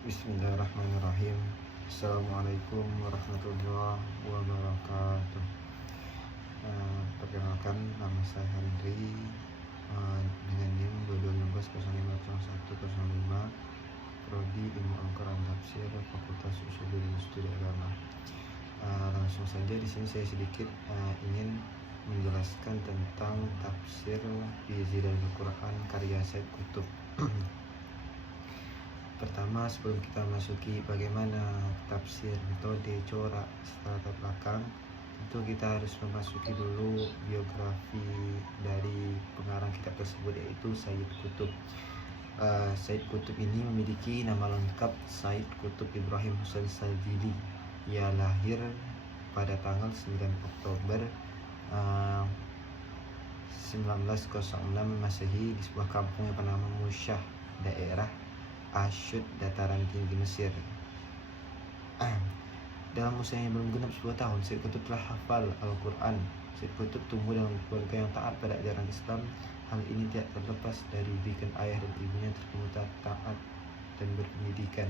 Bismillahirrahmanirrahim. Assalamualaikum warahmatullahi wabarakatuh. Perkenalkan, nama saya Henry, dengan NIM 2215050105, Prodi Ilmu Al-Quran Tafsir, Fakultas Usuluddin Studi Agama. Langsung saja di sini saya sedikit ingin menjelaskan tentang tafsir fi Zilal Quran karya Said Qutb. Pertama, sebelum kita masuki bagaimana tafsir, metode, corak, secara latar belakang, tentu kita harus memasuki dulu biografi dari pengarang kitab tersebut, yaitu Said Qutb. Said Qutb ini memiliki nama lengkap Said Qutb Ibrahim Husain Sadzili. Ia lahir pada tanggal 9 Oktober 1906 Masehi di sebuah kampung yang bernama Musyah, daerah Asyut, dataran tinggi Mesir. Dalam usianya belum genap 10 tahun, Said Qutb telah hafal Al-Quran. Said Qutb tumbuh dalam keluarga yang taat pada ajaran Islam. Hal ini tidak terlepas dari bikin ayah dan ibunya terkemuka taat dan berpendidikan.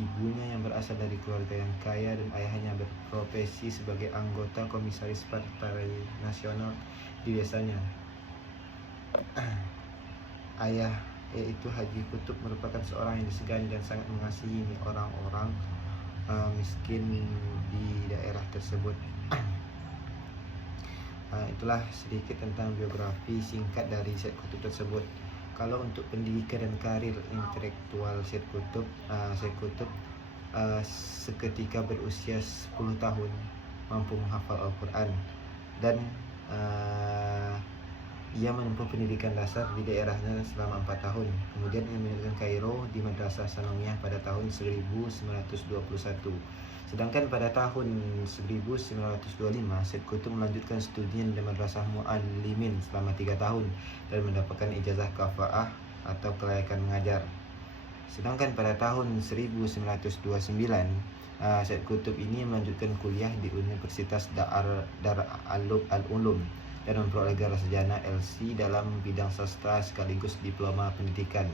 Ibunya yang berasal dari keluarga yang kaya dan ayahnya berprofesi sebagai anggota komisaris Partai Nasional di desanya. Ayah, yaitu Haji Qutb, merupakan seorang yang disegani dan sangat mengasihi orang-orang miskin di daerah tersebut. Itulah sedikit tentang biografi singkat dari Said Qutb tersebut. Kalau untuk pendidikan dan karir intelektual Said Qutb, seketika berusia 10 tahun mampu menghafal Al-Quran dan ia menempuh pendidikan dasar di daerahnya selama 4 tahun. Kemudian ia meninggalkan Kairo di Madrasah Sanawiyah pada tahun 1921. Sedangkan pada tahun 1925, Said Qutb melanjutkan studinya di Madrasah Muallimin selama 3 tahun dan mendapatkan ijazah kafaah atau kelayakan mengajar. Sedangkan pada tahun 1929, Said Qutb ini melanjutkan kuliah di Universitas Dar al-Ulum dan memperoleh gelar sarjana LC dalam bidang sastra sekaligus diploma pendidikan.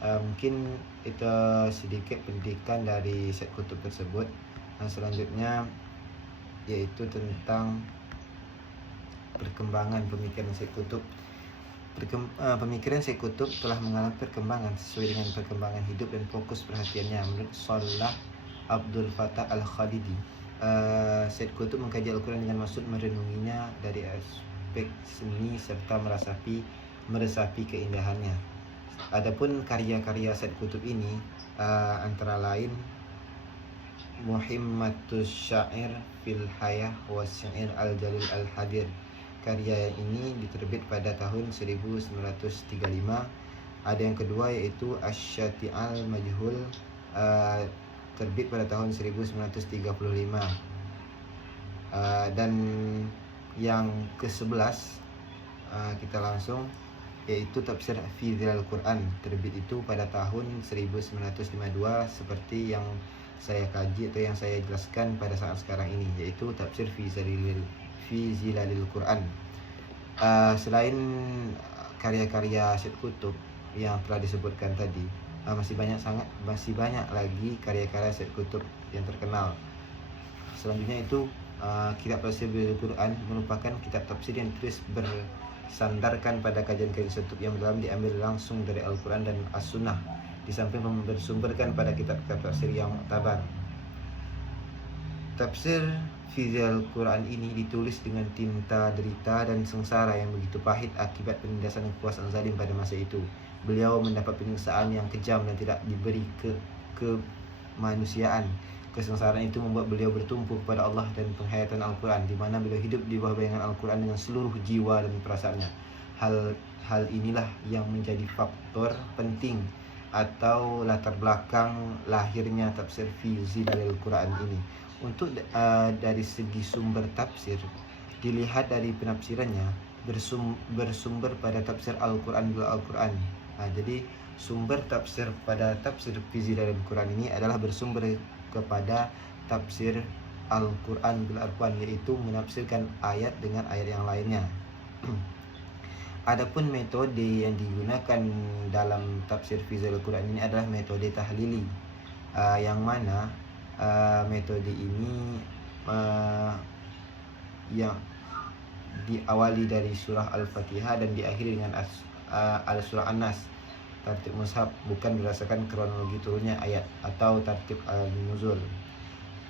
Mungkin itu sedikit pendidikan dari Said Qutb tersebut. Selanjutnya yaitu tentang perkembangan pemikiran Said Qutb. Pemikiran Said Qutb telah mengalami perkembangan sesuai dengan perkembangan hidup dan fokus perhatiannya. Menurut Salah Abdul Fattah Al-Khalidi, Said Qutb mengkaji Al-Quran dengan maksud merenunginya dari aspek seni serta meresapi keindahannya. Adapun karya-karya Said Qutb ini antara lain Muhimmatus Syair fil Hayah wa Syair Al-Jalil Al-Hadir. Karya ini diterbit pada tahun 1935. Ada yang kedua yaitu Asy-Syati Al-Majhul, terbit pada tahun 1935. Dan yang ke-11 kita langsung yaitu Tafsir fi Zilal Quran, terbit itu pada tahun 1952 seperti yang saya kaji atau yang saya jelaskan pada saat sekarang ini, yaitu Tafsir fi Zilalil Quran. Selain karya-karya Said Qutb yang telah disebutkan tadi, masih banyak lagi karya-karya Said Qutb yang terkenal. Selanjutnya itu kitab tafsir Al-Quran merupakan kitab tafsir yang ditulis bersandarkan pada kajian-kajian Said Qutb yang dalam diambil langsung dari Al-Quran dan As-Sunnah, di samping bersumberkan pada kitab-kitab tafsir yang muktabar. Tafsir fi Zilal Quran ini ditulis dengan tinta derita dan sengsara yang begitu pahit akibat penindasan kekuasaan zalim pada masa itu. Beliau mendapat penyiksaan yang kejam dan tidak diberi kemanusiaan. Kesengsaraan itu membuat beliau bertumpu kepada Allah dan penghayatan Al-Quran, di mana beliau hidup di bawah bayangan Al-Quran dengan seluruh jiwa dan perasaannya. Hal inilah yang menjadi faktor penting atau latar belakang lahirnya tafsir fi Zilalil Quran ini. Untuk dari segi sumber tafsir, dilihat dari penafsirannya bersumber pada tafsir Al-Quran bil Al-Quran. Jadi sumber tafsir pada tafsir fi Zilalil Quran ini adalah bersumber kepada tafsir Al-Quran bil Al-Quran, yaitu menafsirkan ayat dengan ayat yang lainnya. Adapun metode yang digunakan dalam tafsir Fizul Quran ini adalah metode tahlili, yang mana metode ini yang diawali dari surah Al-Fatihah dan diakhiri dengan surah An-Nas. Tartib mushaf bukan berdasarkan kronologi turunnya ayat atau tartib al-nuzul.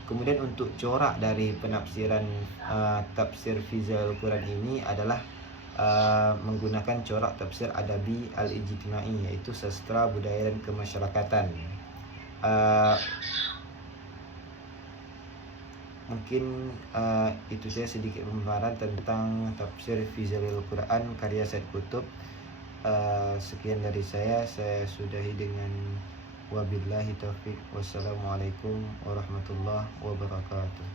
Kemudian untuk corak dari penafsiran tafsir Fizul Quran ini adalah menggunakan corak tafsir adabi al-ijtimai, yaitu sastra budaya dan kemasyarakatan. Mungkin itu saya sedikit pemaparan tentang tafsir Fizul Quran karya Said Qutb. Sekian dari saya sudahi dengan wabillahi taufik. Wassalamualaikum warahmatullahi wabarakatuh.